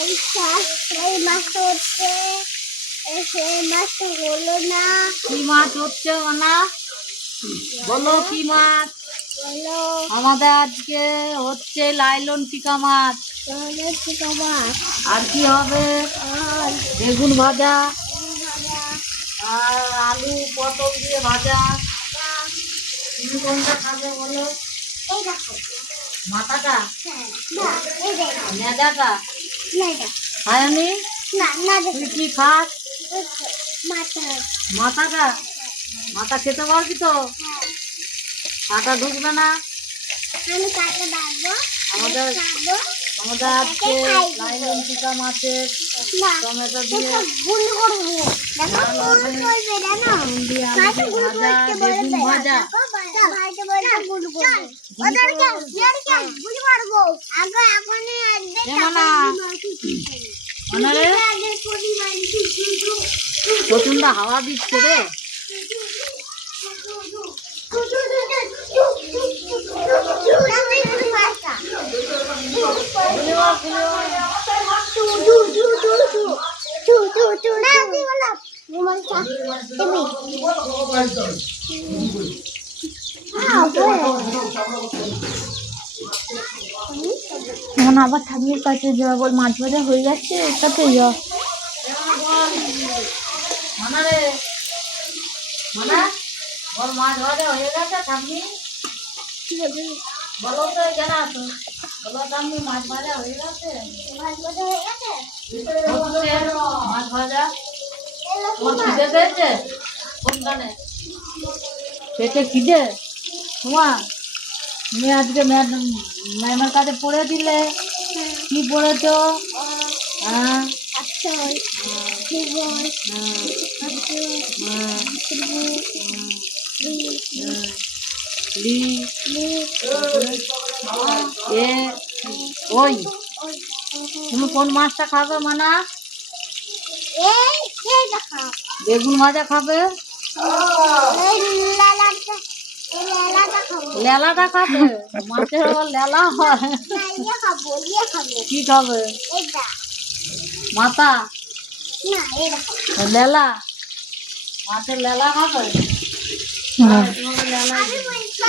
এই মাছটা হচ্ছে সেই মাছটা হলো না। কি মাছ হচ্ছে মানা? বলো কি মাছ? বলো আমাদের আজকে হচ্ছে লাইলন টিকা মাছ। টিকা মাছ আর কি হবে? আর বেগুন ভাজা ভাজা আর আলু পটল দিয়ে ভাজা। তুমি কোনটা খাবে বলো? এই দেখো। মাথাটা? হ্যাঁ না এই দেখো মেদাটা? না এটা খাই আমি? না না তুই দেখো কি খাস? মাথা। মাথাটা? মাথা খেতে পারবি তো? হ্যাঁ কাঁটা ঢুকবে না? আমি কাকে ডাকবো? আমাদের খাবো আমাদের আজকে লাইলন টিকা মাছের না টমেটো দিয়ে গুল করবো। দেখো গুল করবে জানো রসুন দিয়ে আলু ভাইটা দিয়ে গুল ভাজা, করতে বেগুন বলবে ভাজা। ভাইটা বলতে গুল করবে ওদেরকে ওদেরকে গুল মারবো আগে এখনই একদম এমানা মানে রে প্রচন্ড হাওয়া দিচ্ছে রে। এখন আবার ঠাকুরের কাছে যাওয়া বল মাছ ভাজা হয়ে যাচ্ছে ওটাতে যা মানা রে মানা বল মাছ ভাজা হয়ে গেছে ঠাম্মি? বলো তো এখানে আসো। বলো ঠাম্মি মাছ ভাজা হয়ে গেছে? মাছ ভাজা হয়ে গেছে হচ্ছে মাছ ভাজা। তোমার খিদে পেয়েছে? কোনখানে পেটে খিদে তোমার? তুমি আজকে ম্যামের কাছে পড়ে দিলে কি পড়েছো? হ্যাঁ আচ্ছা হ্যাঁ ভূগোল হ্যাঁ হ্যাঁ হ্যাঁ লি এ ওই তুমি কোন মাছটা খাবে মানা? এই দেখো বেগুন ভাজা খাবে? এই লালাটা এই লালাটা খাবো লেলাটা খাবে? মাছের আবার লেলা হয়? না ইয়ে খাবো কি খাবে? এইটা মাথা? না এই দেখো লেলা? মাছের লেলা খাবে? তোমাকে লেলা আমি বলছি